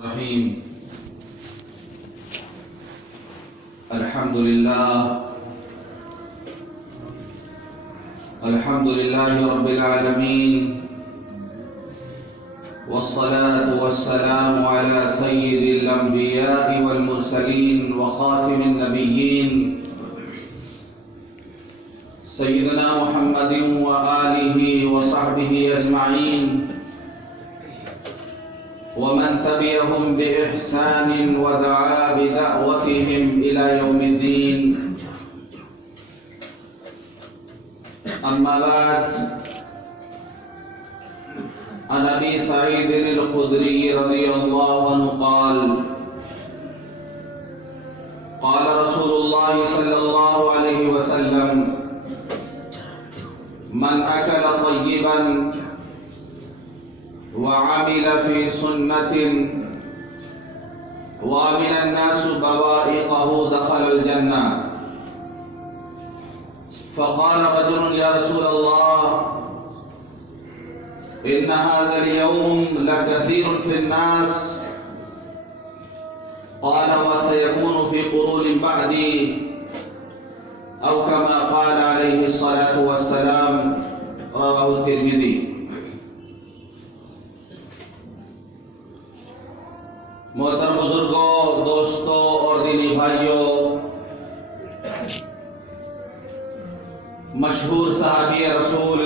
الرحيم. الحمد لله رب العالمين، والصلاة والسلام على سيد الأنبياء والمرسلين وخاتم النبيين سيدنا محمد وآله وصحبه أجمعين، ومن تبعهم بإحسان ودعا بدعوتهم إلى يوم الدين. أما بعد، عن أبي سعيد الخدري رضي الله عنه قال: قال رسول الله صلى الله عليه وسلم: من أكل طيبا وعمل في سنة وامن الناس بوائقه دخل الجنة. فقال رجل: يا رسول الله، إن هذا اليوم لكثير في الناس. قال: وسيكون في قرون بعدي، أو كما قال عليه الصلاة والسلام. رواه الترمذي. محترم بزرگوں، دوستوں اور دینی بھائیوں، مشہور صحابی رسول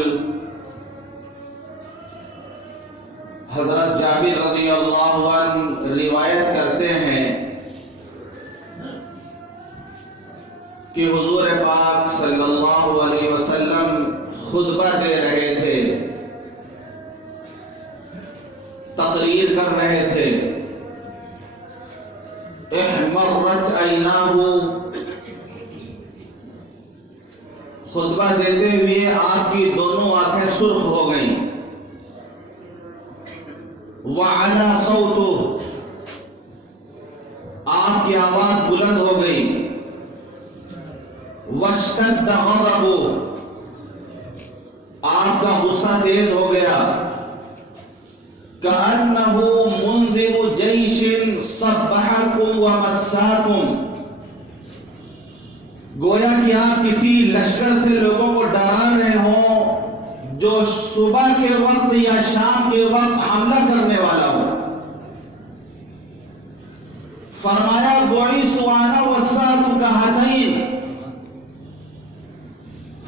حضرت جابر رضی اللہ عنہ روایت کرتے ہیں کہ حضور پاک صلی اللہ علیہ وسلم خطبہ دے رہے تھے، تقریر کر رہے تھے. احمرت عیناہ، خطبہ دیتے ہوئے آپ کی دونوں آنکھیں سرخ ہو گئیں. وعلا صوتہ، آپ کی آواز بلند ہو گئی. واشتد غضبہ، آپ کا غصہ تیز ہو گیا. کأنہ منذر جیش صبحکم ومساکم، گویا کہ آپ کسی لشکر سے لوگوں کو ڈرا رہے ہوں جو صبح کے وقت یا شام کے وقت حملہ کرنے والا ہو. فرمایا: بعثت انا والساعة كهاتین،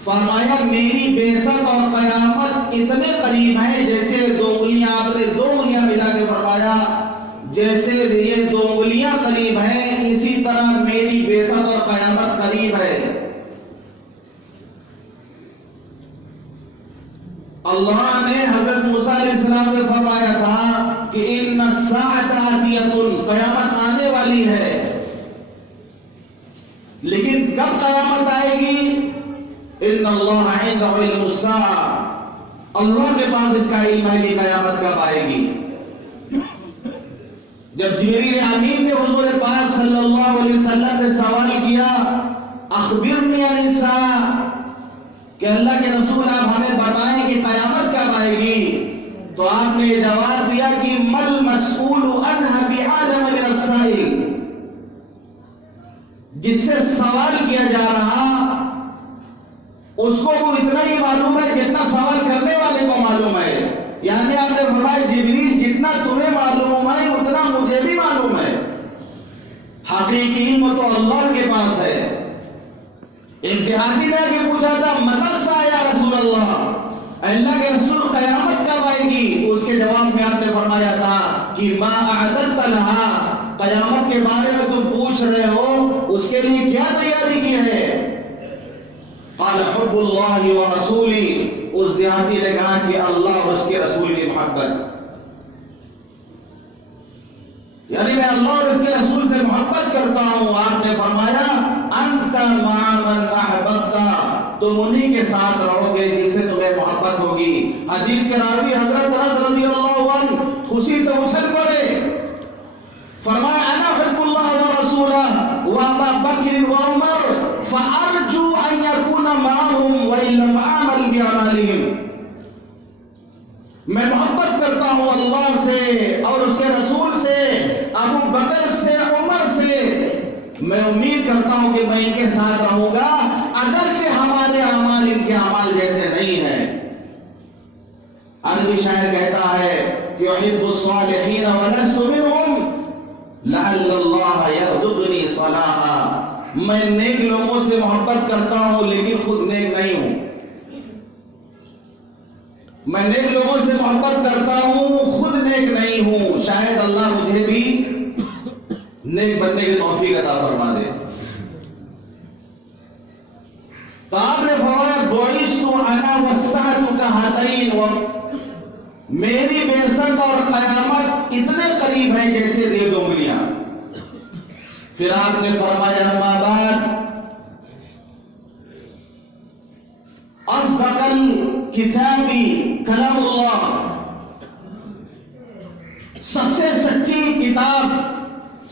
فرمایا میری بعثت اور قیامت اتنے قریب ہیں جیسے دو انگلیاں. آپ نے دو انگلیاں ملا کے فرمایا جیسے یہ دو انگلیاں قریب ہیں، اسی طرح میری بعثت اور قیامت قریب ہے. اللہ نے حضرت موسیٰ علیہ السلام سے فرمایا تھا کہ ان الساعۃ آتیۃ، قیامت آنے والی ہے. لیکن کب قیامت آئے گی؟ ان اللہ عنده علم الساعہ، اللہ کے پاس اس کا علم ہے کہ قیامت کب آئے گی. جب جبریل امین نے حضور پاک صلی اللہ علیہ وسلم سے سوال کیا: اخبرنی عن الساعہ، کہ اللہ کے رسول آپ ہمیں بتائیں کہ قیامت کب آئے گی، تو آپ نے جواب دیا کہ مل مسئول عنہا بعالم من السائل، جس سے سوال کیا جا رہا اس کو وہ اتنا ہی معلوم ہے جتنا سوال کرنے والے کو معلوم ہے. یعنی آپ نے فرمایا جبریل جتنا تمہیں معلوم ہے اتنا مجھے بھی معلوم ہے. حقیقی علم تو اللہ کے پاس ہے. ایک دیہاتی نے آگے پوچھا تھا: متی الساعہ یا رسول اللہ، اللہ کے رسول قیامت کب آئے گی؟ اس کے جواب میں آپ نے فرمایا تھا کہ ما اعددت لہا، قیامت کے بارے میں تم پوچھ رہے ہو اس کے لیے کیا تیاری کی ہے؟ قال حب اللہ ورسولہ، اس دیہاتی نے کہا کہ اللہ اور اس کے رسول کی محبت. یعنی میں اللہ اور اس کے رسول سے محبت کرتا ہوں. آپ نے فرمایا: انت مع من احببت، تم انہی کے ساتھ رہو گے جس سے تمہیں محبت ہوگی. حدیث کے راوی حضرت انس رضی اللہ عنہ خوشی سے اچھل پڑے، فرمایا: انا احب اللہ ورسولہ وابا بکر وعمر فارجو ان یکون معهم وان لم اعمل باعمالهم. میں محبت کرتا ہوں اللہ سے اور اس کے رسول سے میں امید کرتا ہوں کہ میں ان کے ساتھ رہوں گا، اگرچہ ہمارے اعمال ان کے اعمال جیسے نہیں ہیں۔ عربی شاعر کہتا ہے کہ احب الصالحین ولست منهم لعل اللہ یرزقنی صلاحا، میں نیک لوگوں سے محبت کرتا ہوں لیکن خود نیک نہیں ہوں۔ میں نیک لوگوں سے محبت کرتا ہوں، خود نیک نہیں ہوں، شاید اللہ مجھے بھی نیک بننے کی توفیق عطا فرما دے۔ تو آپ نے فرمایا بعثت انا والساعة كهاتین، میری بعثت اور قیامت اتنے قریب ہیں جیسے دو انگلیاں۔ پھر آپ نے فرمایا اما بعد اصدق الکتاب کلام اللہ، سب سے سچی کتاب،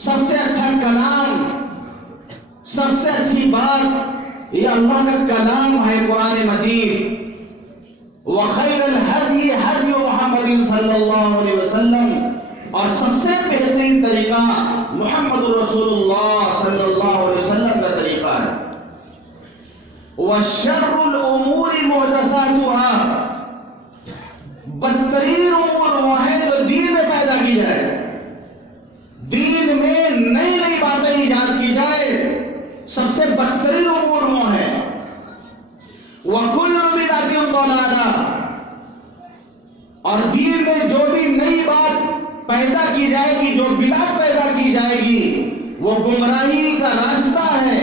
سب سے اچھا کلام، سب سے اچھی بات یہ اللہ کا کلام ہے قرآن مجید۔ وخیر الہدی ہدی محمد صلی اللہ علیہ وسلم، اور سب سے بہترین طریقہ محمد رسول اللہ صلی اللہ علیہ وسلم کا طریقہ ہے۔ وشر الامور محدثاتها، بدترین امور وہ ہے جو دین میں پیدا کی جائے، دین میں نئی نئی باتیں ایجاد کی جائے، سب سے بدترین امور وہ ہے۔ وکل بدعۃ ضلالہ، اور دین میں جو بھی نئی بات پیدا کی جائے گی، جو بدعت پیدا کی جائے گی، وہ گمراہی کا راستہ ہے،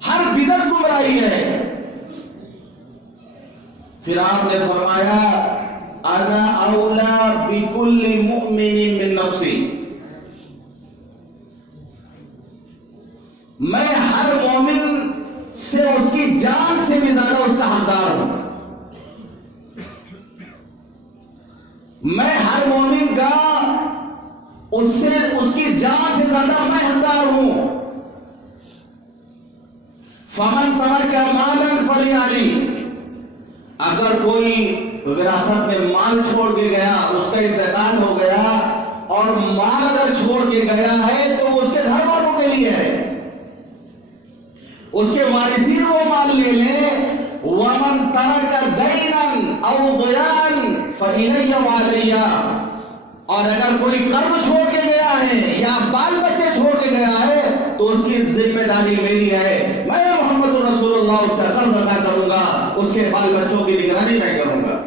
ہر بدعت گمراہی ہے۔ پھر آپ نے فرمایا انا اولا بکل مؤمن من نفسی، میں ہر مومن سے اس کی جان سے بھی زیادہ اس کا حقدار ہوں، میں ہر مومن کا اس کی جان سے زیادہ میں حقدار ہوں۔ فمن ترک مالا فلیعلی، اگر کوئی وراثت میں مال چھوڑ کے گیا، اس کا انتقال ہو گیا اور مال اگر چھوڑ کے گیا ہے تو اس کے گھر والوں کے لیے ہے، اس کے وارثین وہ مال لے لیں۔ ومن ترک دینا او ضیاعا فإلی وعلی، اور اگر کوئی قرض چھوڑ کے گیا ہے یا بال بچے چھوڑ کے گیا ہے تو اس کی ذمہ داری میری ہے، میں محمد رسول اللہ اس کا قرض ادا کروں گا، اس کے بال بچوں کی نگرانی میں کروں گا۔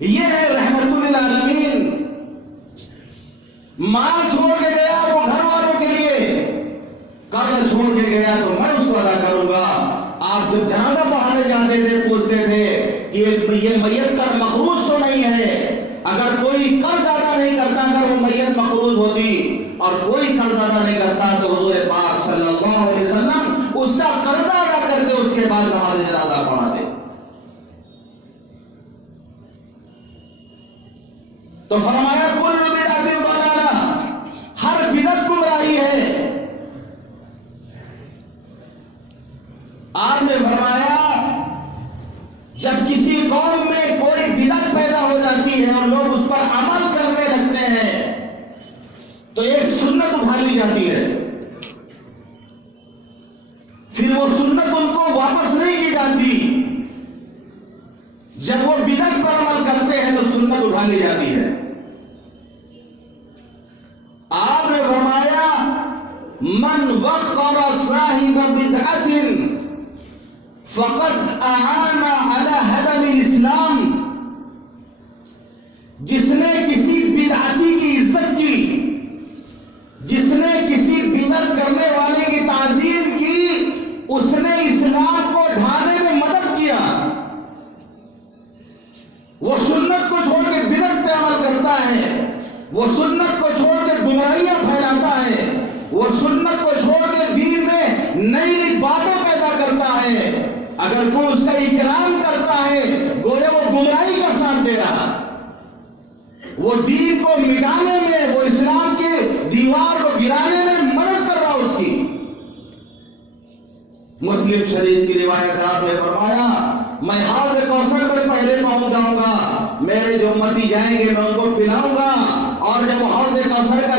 یہ ہے رحمت للعالمین۔ مال چھوڑ کے گیا وہ گھر والوں کے لیے، قرض چھوڑ کے گیا تو میں اس کو ادا کروں گا۔ آپ جب جنازہ پڑھانے جاتے تھے پوچھتے تھے کہ یہ میت کا مقروض تو نہیں ہے، اگر کوئی قرض ادا نہیں کرتا، اگر وہ میت مقروض ہوتی اور کوئی قرض ادا نہیں کرتا تو حضور پاک صلی اللہ علیہ وسلم اس کا قرضہ ادا کرتے، اس کے بعد نماز جنازہ پڑھاتے۔ تو فرمایا کل بدعۃ ضلالہ، ہر بدعت گمراہی ہے۔ آپ نے فرمایا جب کسی قوم میں کوئی بدعت پیدا ہو جاتی ہے اور لوگ اس پر عمل کرنے لگتے ہیں تو ایک سنت اٹھا لی جاتی ہے، پھر وہ سنت ان کو واپس نہیں کی جاتی۔ جب وہ بدعت پر عمل کرتے ہیں تو سنت اٹھا لی جاتی ہے۔ آپ نے فرمایا من وقر صاحب بدعت فقد اعان علی ہدم الاسلام، جس نے کسی بدعتی کی عزت کی، جس نے کسی بدعت کرنے والے کی تعظیم کی، اس نے اسلام کو ڈھانے میں مدد کیا۔ وہ سنت کو چھوڑ کے بدعت پہ عمل کرتا ہے، وہ سنت کو چھوڑ کے گمراہیاں پھیلاتا ہے، وہ سنت کو چھوڑ کے دین میں نئی نئی باتیں پیدا کرتا ہے۔ اگر کوئی اس کا اکرام کرتا ہے گویا وہ گمراہی کا ساتھ دے رہا، وہ دین کو مٹانے میں، وہ اسلام کے دیوار کو گرانے میں مدد کر رہا اس کی۔ مسلم شریف کی روایت آپ نے فرمایا میں حوض کوثر میں پہلے پہنچ جاؤں گا، میرے جو امتی جائیں گے میں ان کو پلاؤں گا، اور جب وہ حوض کوثر کا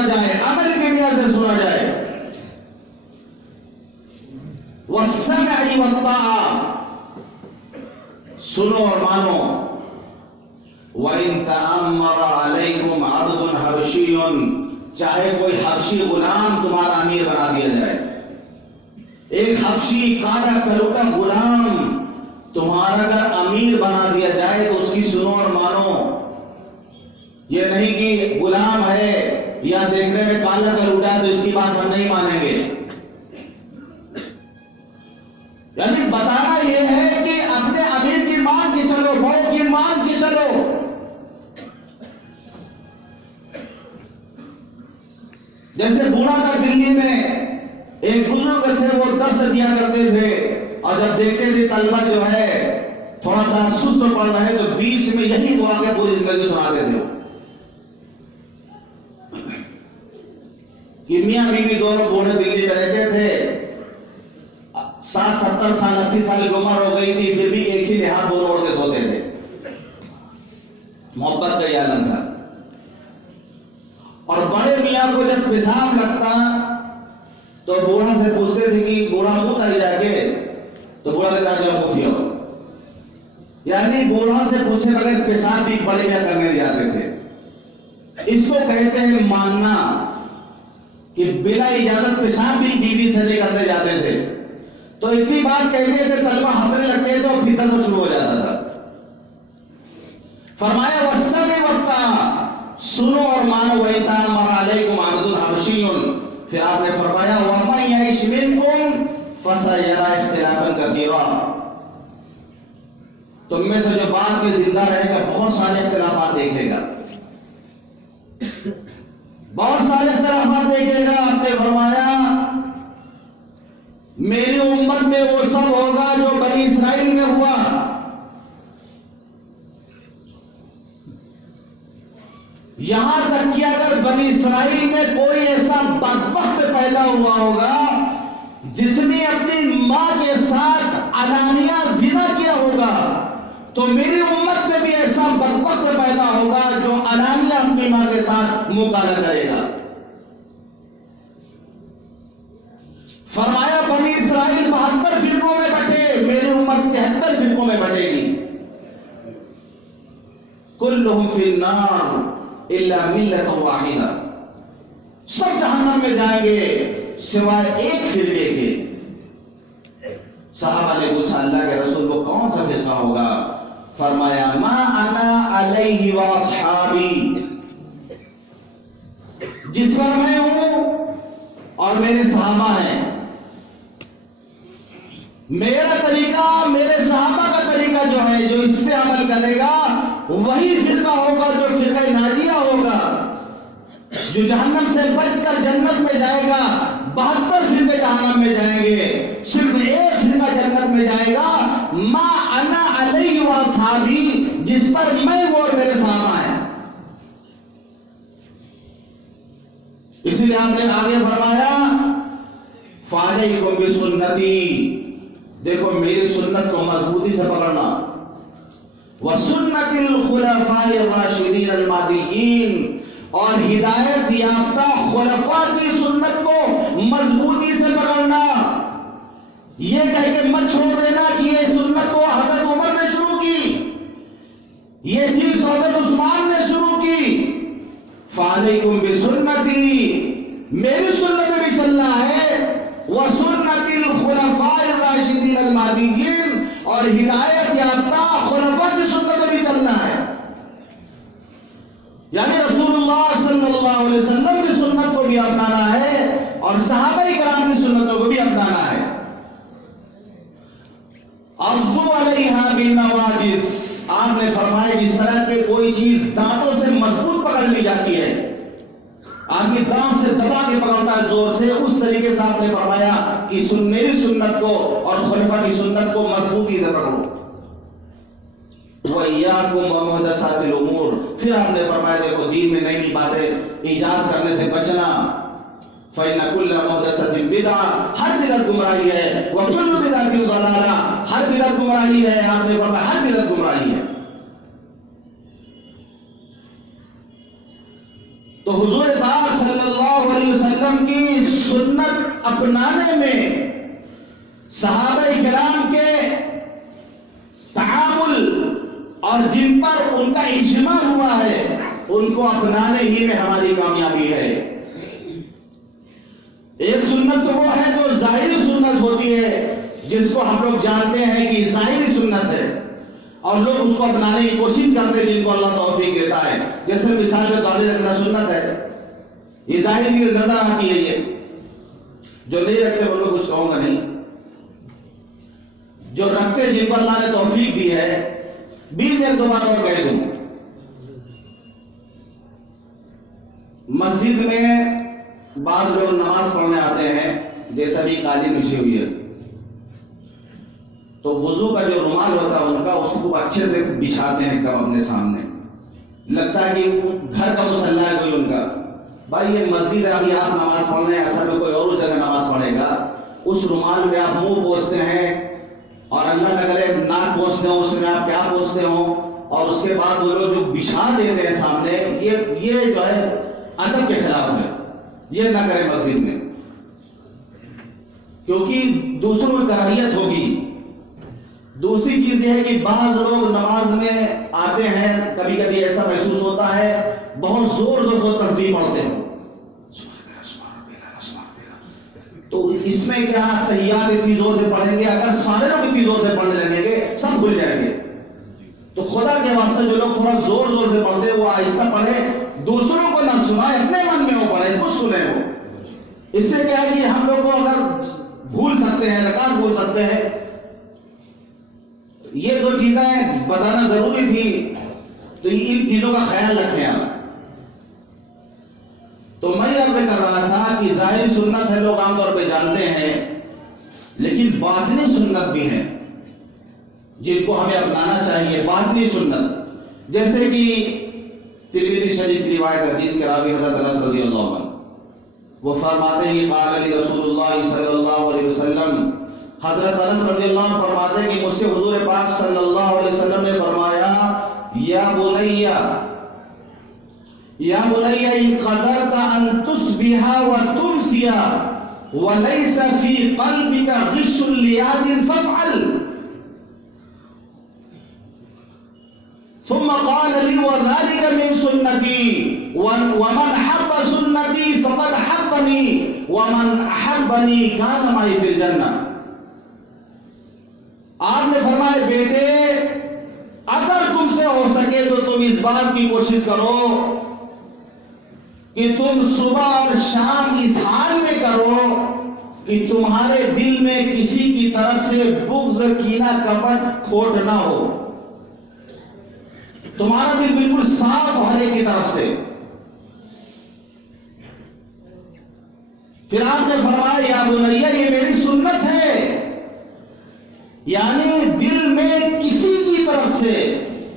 سنا جائے، عمل کی نیت سے سنا جائے۔ والسمع والطاعہ، سنو اور مانو۔ وَإِن تَأَمَّرَ عَلَيْكُمْ عَبْدٌ حَبَشِيٌّ، چاہے کوئی حبشی غلام تمہارا امیر بنا دیا جائے، ایک حبشی کالا کلوٹا غلام تمہارا اگر امیر بنا دیا جائے تو اس کی سنو اور مانو۔ یہ نہیں کہ غلام ہے یا دیکھنے میں کالا کلوٹا ہے تو اس کی بات ہم نہیں مانیں گے۔ یعنی بتانا یہ ہے کہ اپنے امیر کی مان کے چلو، بڑوں کی مان کے چلو۔ جیسے بوڑھا تھا دلی میں ایک بزرگ تھے، وہ درس دیا کرتے تھے، اور جب دیکھتے تھے طلبہ جو ہے تھوڑا سا سست پڑ رہے تو بیچ میں یہی دعا کے پوری زندگی سناتے تھے کہ میاں بیوی دونوں بوڑھے دلی میں رہتے تھے، 60-70 سال 80 سال کی عمر ہو گئی تھی، پھر بھی ایک ہی لحاظ دونوں اوڑھ کے سوتے تھے۔ محبت کا یہ عالم تھا۔ اور بڑے میاں کو جب پیشاب لگتا تو بوڑھا سے پوچھتے تھے کہ بوڑھا منہ تک جا کے، تو بوڑھا کہتا ہے جب منہ ہو، یعنی بوڑھا سے پوچھے بغیر پیشاب بھی بڑے میاں کرنے جاتے تھے۔ اس کو کہتے ہیں ماننا، کہ بلا اجازت پیشاب بھی بیوی سے نہیں کرنے جاتے تھے۔ تو اتنی بات کہتے تھے طلبہ ہنسنے لگتے تو پھر درس شروع ہو جاتا تھا۔ فرمایا والسمع والطاعہ، سنو اور مانو۔ وَإِن تَأَمَّرَ عَلَيْكُمْ عَبْدٌ حَبَشِيٌّ، پھر آپ نے فرمایا وَمَن يَعِشْ مِنكُمْ فَسَيَرَىٰ اخْتِلَافًا كَثِيرًا، تم میں سے جو بعد میں زندہ رہے گا بہت سارے اختلافات دیکھے گا، بہت سارے اختلافات دیکھے گا۔ آپ نے فرمایا میری امت میں وہ سب ہوگا جو بنی اسرائیل میں ہوا۔ یہاں تک کہ اگر بنی اسرائیل میں کوئی ایسا بدبخت پیدا ہوا ہوگا جس نے اپنی ماں کے ساتھ علانیہ زنا کیا ہوگا، تو میری امت میں بھی ایسا بدبخت پیدا ہوگا جو علانیہ اپنی ماں کے ساتھ منہ کالا کرے گا۔ فرمایا بنی اسرائیل 72 فرقوں میں بٹے، میری امت 73 فرقوں میں بٹے گی۔ کلہم فی النار الا ملۃ واحدہ، سب جہنم میں جائیں گے سوائے ایک فرقے کے۔ صحابہ نے پوچھا اللہ کے رسول کو کون سا فرقہ ہوگا؟ فرمایا ما انا علیہ واصحابی، جس پر میں ہوں اور میرے صحابہ ہیں۔ میرا طریقہ، میرے صحابہ کا طریقہ جو ہے، جو اس پہ عمل کرے گا وہی فرقہ ہوگا جو فرقہ ناجیہ ہوگا، جو جہنم سے بچ کر جنت میں جائے گا۔ 72 فرقے جہنم میں جائیں گے، صرف ایک فرقہ جنت میں جائے گا، ما انا علیہ واصحابی، جس پر میں وہ اور میرے صحابہ ہیں۔ اس لیے آپ نے آگے فرمایا فعلیکم بسنتی، دیکھو میری سنت کو مضبوطی سے پکڑنا، وسنت الخلفاء الراشدین المہدیین، اور ہدایت یافتہ خلفاء کی سنت کو مضبوطی سے پکڑنا۔ یہ کہہ کے مت چھوڑ دینا کہ یہ سنت تو حضرت عمر نے شروع کی، یہ چیز حضرت عثمان نے شروع کی۔ فعلیکم بسنتی، میری سنت میں بھی چلنا ہے، وسنت الخلفاء الراشدین المہدیین، اور ہدایت یافتہ خلفاء کی سنت میں بھی چلنا ہے۔ یعنی رسول اللہ صلی اللہ علیہ وسلم کی سنت کو بھی اپنانا ہے اور صحابہ کرام کی سنتوں کو بھی اپنانا ہے۔ عضوا علیہا بالنواجذ، آپ نے فرمایا جس طرح کہ کوئی چیز دانتوں سے مضبوط پکڑ لی جاتی ہے، آدمی دانت سے دبا کے پکڑتا ہے زور سے، اس طریقے سے آپ نے فرمایا کہ میری سنت کو اور خلیفہ کی سنت کو مضبوطی سے پکڑو۔ وَإِيَّاكُمْ وَمُحْدَثَاتِ الْأُمُورِ، پھر آپ نے فرمایا دیکھو دین میں نئی نئی باتیں ایجاد کرنے سے بچنا۔ فَإِنَّ كُلَّ مُحْدَثَةٍ بِدْعَةٌ، ہر بدعت گمراہی ہے، وَكُلُّ بِدْعَةٍ ضَلَالَةٌ، ہر بدعت گمراہی ہے۔ آپ نے فرمایا ہر بدعت گمراہی ہے۔ تو حضور پاک صلی اللہ علیہ وسلم کی سنت اپنانے میں صحابہ کرام کے تعامل اور جن پر ان کا اجماع ہوا ہے ان کو اپنانے ہی میں ہماری کامیابی ہے۔ ایک سنت تو وہ ہے جو ظاہری سنت ہوتی ہے، جس کو ہم لوگ جانتے ہیں کہ ظاہری سنت ہے اور لوگ اس کو اپنانے کی کوشش کرتے ہیں جن کو اللہ توفیق دیتا ہے، جیسے مثال میں داڑھی رکھنا سنت ہے، یہ ظاہری چیز نظر آتی ہے۔ یہ جو نہیں رکھتے وہ لوگ کچھ کہوں گا نہیں، جو رکھتے جن کو اللہ نے توفیق دی ہے۔ بیچ میں ایک دو بات اور کہہ دوں، مسجد میں بعض لوگ نماز پڑھنے آتے ہیں، جیسا بھی قالین بچھی ہوئی ہے تو وضو کا جو رومال ہوتا ہے ان کا اس کو اچھے سے بچھاتے ہیں کب اپنے سامنے، لگتا ہے کہ گھر کا مصلی ہے کوئی ان کا۔ بھائی یہ مسجد ہے، ابھی آپ نماز پڑھ رہے ہیں، ایسا میں کوئی اور جگہ نماز پڑھے گا، اس رومال میں آپ منہ پوچھتے ہیں اور اللہ نہ کرے ناک پوچھتے ہوں، اس میں آپ کیا پوچھتے ہوں، اور اس کے بعد وہ لوگ جو بچھا دیتے ہیں سامنے، یہ جو ہے ادب کے خلاف ہے، یہ نہ کرے مسجد میں، کیونکہ دوسروں میں کراہیت ہوگی۔ دوسری چیز یہ ہے کہ بعض لوگ نماز میں آتے ہیں، کبھی کبھی ایسا محسوس ہوتا ہے بہت زور زور سے تسبیح پڑھتے ہیں، تو اس میں کیا تحیات اتنی زور سے پڑھیں گے، اگر سارے لوگ اتنی زور سے پڑھنے لگیں گے سب بھول جائیں گے۔ تو خدا کے واسطے جو لوگ تھوڑا زور زور سے پڑھتے وہ آہستہ پڑھے، دوسروں کو نہ سنائے، اپنے من میں وہ پڑھے، خود سنے وہ۔ اس سے کیا ہے کہ ہم لوگ کو اگر بھول سکتے ہیں، رکعت بھول سکتے ہیں، یہ دو چیزیں بتانا ضروری تھی، تو ان چیزوں کا خیال رکھیں آپ۔ تو میں عرض کر رہا تھا کہ ظاہری سنت ہے، لوگ عام طور پہ جانتے ہیں، لیکن باطنی سنت بھی ہے جن کو ہمیں اپنانا چاہیے۔ باطنی سنت جیسے کہ ترمذی شریف کی روایت حدیث کے راوی حضرت انس رضی اللہ عنہ، وہ فرماتے ہیں کہ قال علی رسول اللہ صلی اللہ علیہ وسلم، حضرت انس رضی اللہ عنہ فرماتے ہیں کہ مجھ سے حضور پاک صلی اللہ علیہ وسلم نے فرمایا، یا بنی ان قدرت ان تصبح وتمسی وليس في قلبك غش لأحد فافعل، ثم قال لي وذلك من سنتي ومن حب سنتي فقد حبني ومن احبني كان معي في الجنة۔ آپ نے فرمایا بیٹے اگر تم سے ہو سکے تو تم اس بات کی کوشش کرو کہ تم صبح اور شام اس حال میں کرو کہ تمہارے دل میں کسی کی طرف سے بغض، کینہ، کپٹ، کھوٹ نہ ہو، تمہارا دل بالکل صاف ہو ہر ایک کی طرف سے۔ پھر آپ نے فرمایا یا بنیا یہ میری سنت ہے، یعنی دل میں کسی کی طرف سے،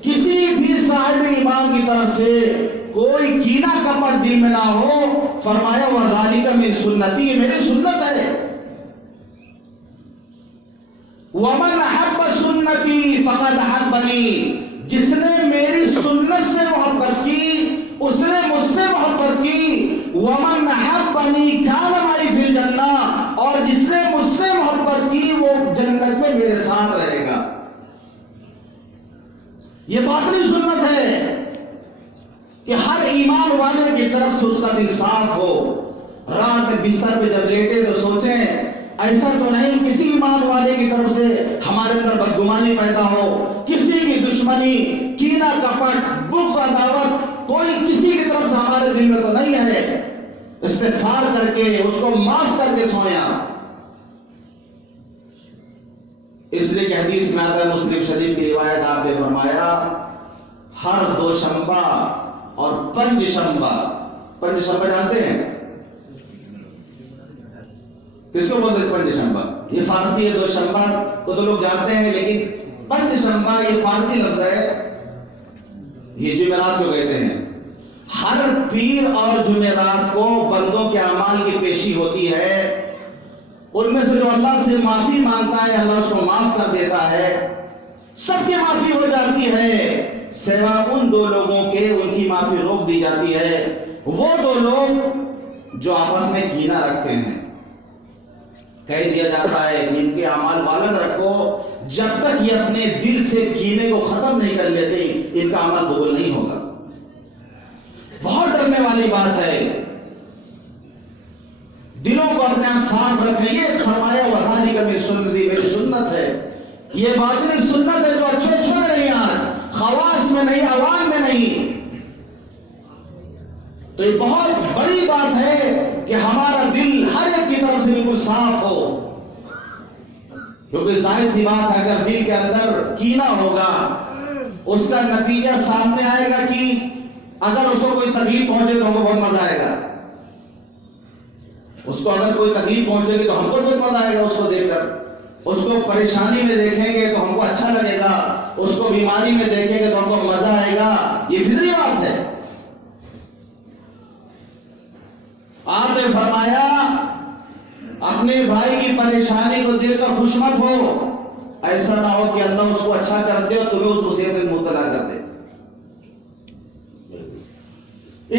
کسی بھی صاحب ایمان کی طرف سے کوئی کینہ کپٹ دل میں نہ ہو۔ فرمایا وذالک من سنتی، یہ میری سنت ہے۔ ومن احب سنتی فقد احبنی، جس نے میری سنت سے محبت کی اس نے مجھ سے محبت کی۔ ومن احبنی کان معی فی الجنہ، اور جس نے مجھ سے محبت کی وہ جنت میں میرے ساتھ رہے گا۔ یہ باطنی سنت ہے کہ ہر ایمان والے کی طرف سے اس کا دل صاف ہو۔ رات میں بستر پہ جب لیٹے تو سوچیں ایسا تو نہیں کسی ایمان والے کی طرف سے ہمارے اندر بدگمانی پیدا ہو، کسی کی دشمنی، کینہ کپٹ، بغض، عداوت کوئی کسی کی طرف سے ہمارے دل میں تو نہیں ہے۔ استغفار کر کے اس کو معاف کر کے سویا۔ اس لیے کہ حدیث میں آتا ہے مسلم شریف کی روایت، آپ نے فرمایا ہر دوشنبہ اور پنج شنبہ جانتے ہیں کس کو بولتے ہیں؟ پنج شنبہ، یہ فارسی ہے، دوشنبہ کو تو لوگ جانتے ہیں، لیکن پنج شنبہ یہ فارسی لفظ ہے، یہ جمعرات کو کہتے ہیں۔ ہر پیر اور جمعرات کو بندوں کے اعمال کی پیشی ہوتی ہے، ان میں سے جو اللہ سے معافی مانگتا ہے اللہ اس کو معاف کر دیتا ہے، سب کی معافی ہو جاتی ہے سوا ان دو لوگوں کے، ان کی معافی روک دی جاتی ہے وہ دو لوگ جو آپس میں کینہ رکھتے ہیں، کہہ دیا جاتا ہے کہ ان کے اعمال والد رکھو، جب تک یہ اپنے دل سے کینے کو ختم نہیں کر لیتے ان کا عمل قبول نہیں ہوگا۔ بہت ڈرنے والی بات ہے، دلوں کو اپنے آپ صاف رکھیں۔ یہ فرمایا وَذَلِكَ مِن سُنَّتِي، میری سنت ہے، یہ باطنی سنت ہے جو اچھے اچھے میں نہیں آج، خواص میں نہیں، عوام میں نہیں۔ تو یہ بہت بڑی بات ہے کہ ہمارا دل ہر ایک کی طرف سے بالکل صاف ہو، کیونکہ ظاہر سی بات ہے اگر دل کے اندر کینہ ہوگا اس کا نتیجہ سامنے آئے گا کہ اگر اس کو کوئی تکلیف پہنچے تو ہم کو بہت مزہ آئے گا، اس کو اگر کوئی تکلیف پہنچے گی تو ہم کو بہت مزہ آئے گا، اس کو دیکھ کر اس کو پریشانی میں دیکھیں گے تو ہم کو اچھا لگے گا، اس کو بیماری میں دیکھیں گے تو ہم کو مزہ آئے گا، یہ فطری بات ہے۔ آپ نے فرمایا اپنے بھائی کی پریشانی کو دیکھ کر خوش مت ہو، ایسا نہ ہو کہ اللہ اس کو اچھا کر دے اور تمہیں اس مصیبت میں مبتلا کر دے۔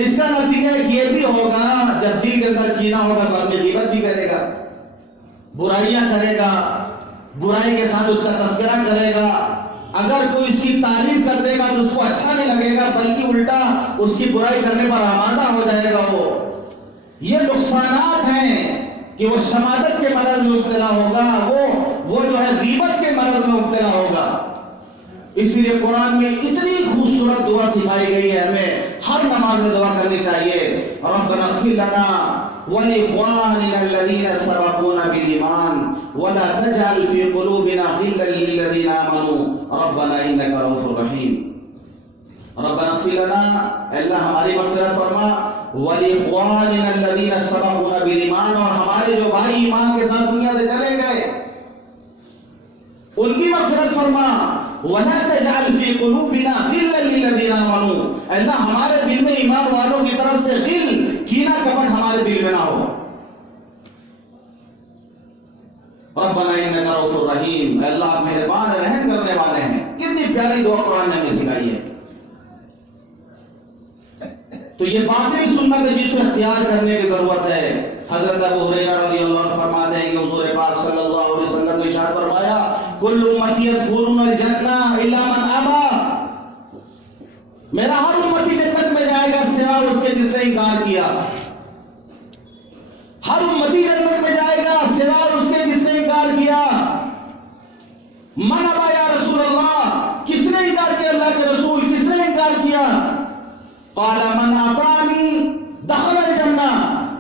اس کا نتیجہ یہ بھی ہوگا جب دل کے اندر کینہ ہوگا تو اپنی غیبت بھی کرے گا، برائیاں کرے گا، برائی کے ساتھ اس کا تذکرہ کرے گا، اگر کوئی اس کی تعریف کر دے گا تو اس کو اچھا نہیں لگے گا بلکہ الٹا اس کی برائی کرنے پر آمادہ ہو جائے گا۔ یہ نقصانات ہیں کہ وہ شماتت کے مرض میں مبتلا ہوگا، وہ جو ہے غیبت کے مرض میں مبتلا ہوگا۔ اس لیے قرآن میں اتنی خوبصورت دعا سکھائی گئی ہے، ہمیں ہر نماز میں دعا کرنی چاہیے، ربنا اغفر لنا ولإخواننا الذين سبقونا بالإيمان ولا تجعل في قلوبنا غلا للذين آمنوا ربنا إنك رؤوف رحيم۔ ربنا اغفر لنا، اللہ ہماری مغفرت فرما، وَلِإِخْوَانِنَا الَّذِينَ سَبَقُونَا بِالْإِيمَانِ، اور ہمارے جو بھائی ایمان کے ساتھ دنیا سے چلے گئے ان کی مغفرت فرما، وَلَا تَجْعَلْ فِي قُلُوبِنَا غِلًّا لِلَّذِينَ آمَنُوا، اللہ ہمارے دل میں ایمان والوں کی طرف سے غل، کینہ کپٹ ہمارے دل میں نہ ہو۔ ربنا انک رؤوف رحیم، اللہ مہربان رحم کرنے والے ہیں۔ کتنی پیاری دعا قرآن نے ہمیں سکھائی ہے۔ تو یہ باطنی سنت ہے جس کو اختیار کرنے کی ضرورت ہے۔ حضرت ابو ہریرہ رضی اللہ عنہ فرماتے ہیں کہ حضور پاک صلی اللہ علیہ وسلم نے ارشاد فرمایا کل امتی یدخلون الجنہ الا من ابى، میرا ہر امتی جنت میں جائے گا سوائے اس کے جس نے انکار کیا۔ ہر امتی جنت میں جائے گا سوائے اس کے جس نے انکار کیا۔ من ابى یا رسول اللہ، کس نے انکار کیا اللہ کے رسول، کس نے انکار کیا؟ قال من اطاعنی دخل الجنہ،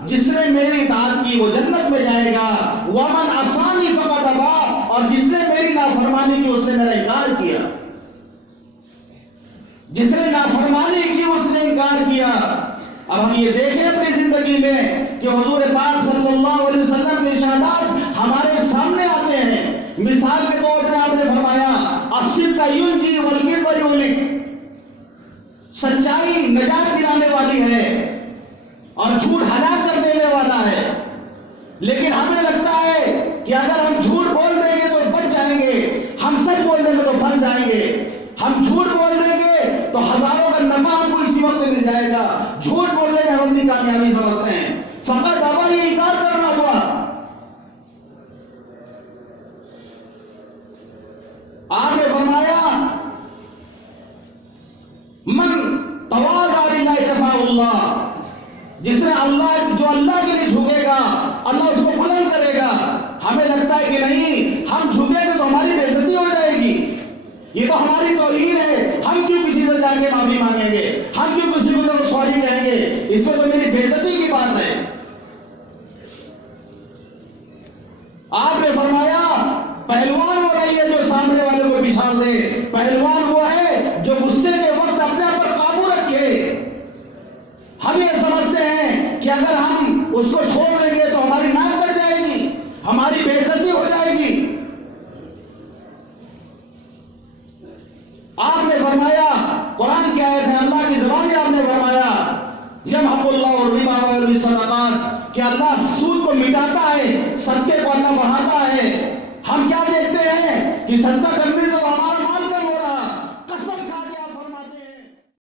جس نے میری اطاعت کی وہ جنت میں جائے گا۔ ومن عصانی فقد ابى، اور جس نے میری نافرمانی کی اس نے میرا انکار کیا۔ جس نے نافرمانی کی اس نے انکار کیا۔ اب ہم یہ دیکھیں اپنی زندگی میں کہ حضور پاک صلی اللہ علیہ وسلم کے ارشادات ہمارے سامنے آتے ہیں۔ مثال کے طور پر آپ نے فرمایا الصدق ینجی والکذب یہلک، سچائی نجات دلانے والی ہے اور جھوٹ ہلاک کر دینے والا ہے۔ لیکن ہمیں لگتا ہے کہ اگر ہم جھوٹ بول دیں گے تو بچ جائیں گے، ہم سچ بول دیں گے تو پھنس جائیں گے، ہم جھوٹ بول دیں گے تو ہزاروں کا نفع ہم کو اسی وقت مل جائے گا۔ جھوٹ بولنے میں ہم اپنی کامیابی سمجھتے ہیں، فقط ابا یہ انکار کرنا ہوا۔ آپ نے فرمایا من تواضع للہ رفعہ اللہ، جس نے جو اللہ کے لیے جھکے گا اللہ اس کو بلند کرے گا۔ ہمیں لگتا ہے کہ نہیں، ہم جھکیں گے تو ہماری بے عزتی ہو جائے گی، یہ تو ہماری توہین ہے، ہم کیوں کسی سے جا کے معافی مانگیں گے، ہم کیوں کسی کو سوری کہیں گے، اس میں تو میری بے عزتی کی بات ہے۔ آپ نے فرمایا پہلوان وہ نہیں ہے جو سامنے والے کو بچھاڑ دے، پہلوان وہ ہے جو غصے کے وقت اپنے آپ پر قابو رکھے۔ ہم یہ سمجھتے ہیں کہ اگر ہم اس کو چھوڑ دیں گے تو ہماری ناک کٹ جائے گی، ہماری بے عزتی ہو جائے گی۔ آپ نے فرمایا قرآن کی آیت ہے، اللہ کی زبان سے آپ نے فرمایا یمحق اللہ الربا ویربی الصدقات، کہ اللہ سود کو مٹاتا ہے، صدقے کو اللہ بڑھاتا ہے۔ ہم کیا دیکھتے ہیں کہ صدقہ کرنے سے